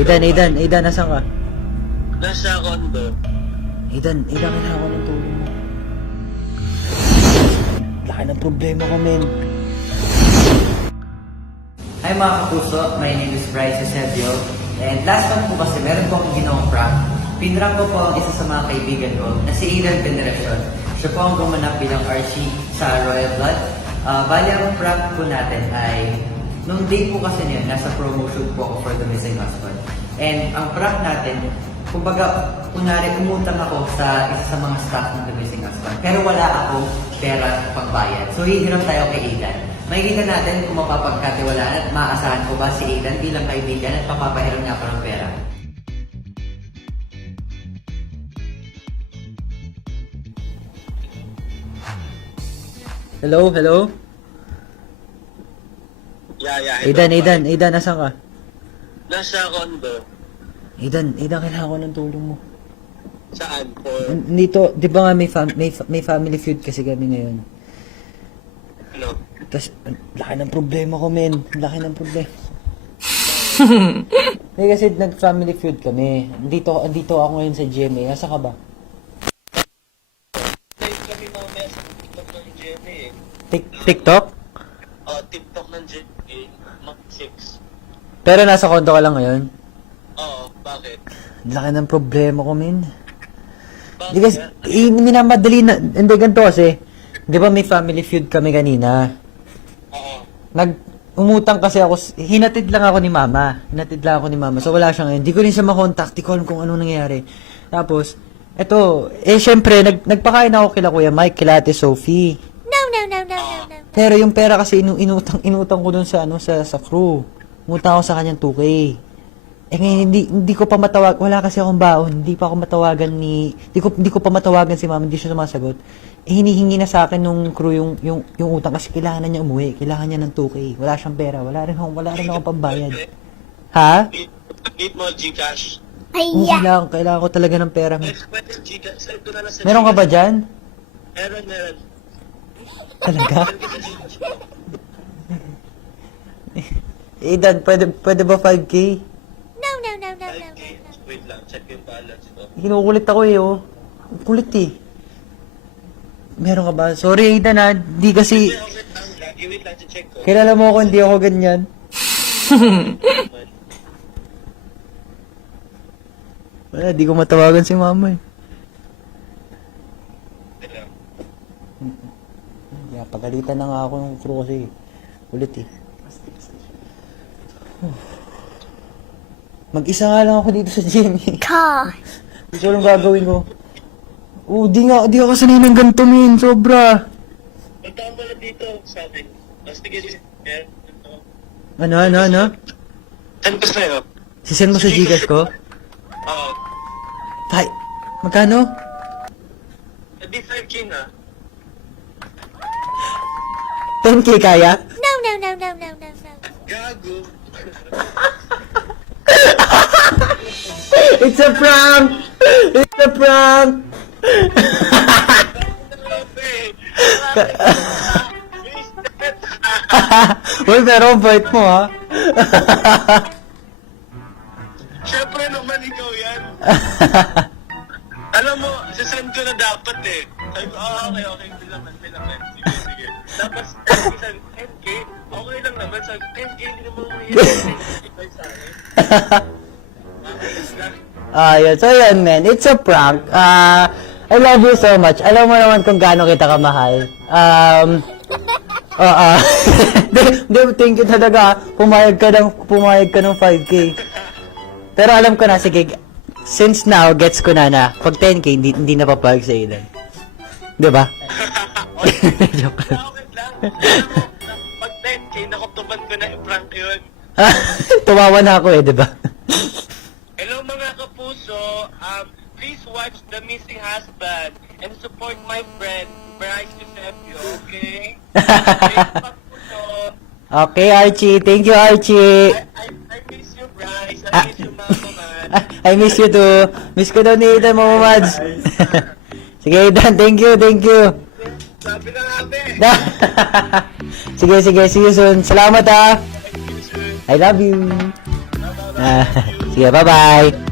Aidan, nasan ka? Nasa condo. Aidan, kailangan ko ng tulong mo. Laki ng problema ko, men. Hi mga kapuso, my name is Bryce Eusebio. And last month po kasi meron po akong ginawang prank. Pinrank ko po ang isa sa mga kaibigan ko na si Aidan Veneracion. Siya po ang gumanap bilang Archie sa Royal Blood. Bali ang prank po natin ay nung day po kasi niya, nasa promotion po ako for The Missing Husband. And ang prank natin, kumbaga, kunwari umutang ako sa isa sa mga staff ng The Missing Husband. Pero wala akong pera pagbayad. So hihiram tayo kay Aidan. Makikita natin kung mapapagkatiwalaan at maaasahan ko ba si Aidan bilang kaibigan at papapahiram niya ako ng pera. Hello? Yeah. Aidan, nasan ka? Nasa condo. Aidan, kailangan ko ng tulong mo. Saan? For... Dito, di ba nga may family feud kasi kami ngayon. Ano? Tapos, laki ng problema ko, men. Laki ng problema. Kasi nag-family feud kami. Andito ako ngayon sa GMA. Nasa ka ba? Live kami mamaya sa TikTok ng GMA eh. TikTok? TikTok ng GMA. Mark 6. Pero nasa kondo ka lang ngayon? Oo, bakit? Laki ng problema ko, men. Bakit? Di kasi, minamadali na. Hindi, ganito kasi. Di ba may family feud kami kanina? Oo. Umutang kasi ako, hinatid lang ako ni mama. So wala siya ngayon. Di ko rin siya makontak. Di ko alam kung anong nangyayari. Tapos, eto, syempre, nagpakain ako kila Kuya Mike, kila Ate Sophie. No. Pero yung pera kasi inutang ko dun sa crew. Umutang ako sa kanyang 2K. Ngayon, hindi ko pa matawag, wala kasi akong baon, hindi ko pa matawagan si mama, hindi siya sumasagot. Hinihingi na sa akin nung crew yung utang kasi kailangan na niya umuwi, kailangan niya ng 2K. Wala siyang pera, wala rin akong pambayad. Ha? Need mo Gcash. Kailangan ko talaga ng pera. Pwede Gcash. Send ko na lang sa Meron ka ba dyan? Meron. Talaga? Send ko sa Gcash mo. Aidan, pwede ba 5K? No. 5K. Wait lang, check yung balance ko. Kinukulit ako oh. Ang kulit Meron ka ba? Sorry Aidan di kasi... Wait lang, check ko. Kilala mo ako, hindi ako ganyan. Wala, di ko matawagan si mama Wait lang. Pagalitan na nga ako ng crew kasi. Kulit Mag-isa nga lang ako dito sa gym Car. Gusto ko lang gagawin ko. Di ako sanay ng ganito, min. Sobra. Punta ka pala dito, sabi. Sige. Ano? Send ko sa'yo. Sisend mo sa Gcash ko? Oo. Magkano? Hindi 5K na. 10K kaya? No. Gago. It's a prank! Uy, pero bait mo ha. Siyempre naman ikaw yan. Alam mo, sasend ko na dapat eh. Sabi ko, okay, bilangan. Sige. Tapos, isang 10K, okay lang naman. Sabi 10K, hindi naman mahirap sa akin. Yun. So yun, man. It's a prank. I love you so much. Alam mo naman kung gaano kita kamahal. Thank you talaga. Pumayag ka ng 5K. Pero alam ko na, sige, since now, gets ko na pag 10K, hindi na papayag sa ilan. Diba? Joke lang. Wait lang. Pag 10K, nakutuban ko na yung prank yun. Tumawa na ako diba? Hello mga kapuso, please watch The Missing Husband and support my friend, Bryce Eusebio, okay? Okay, Archie. Thank you, Archie. I miss you, Bryce. I miss you, Mama Man. I miss you too. Miss ko daw ni Aidan, Mama Mads. Sige, Aidan. Thank you. Sabi na nga, be. Sige. See you soon. Salamat Thank you, sir. I love you. Love you. Sige, bye-bye!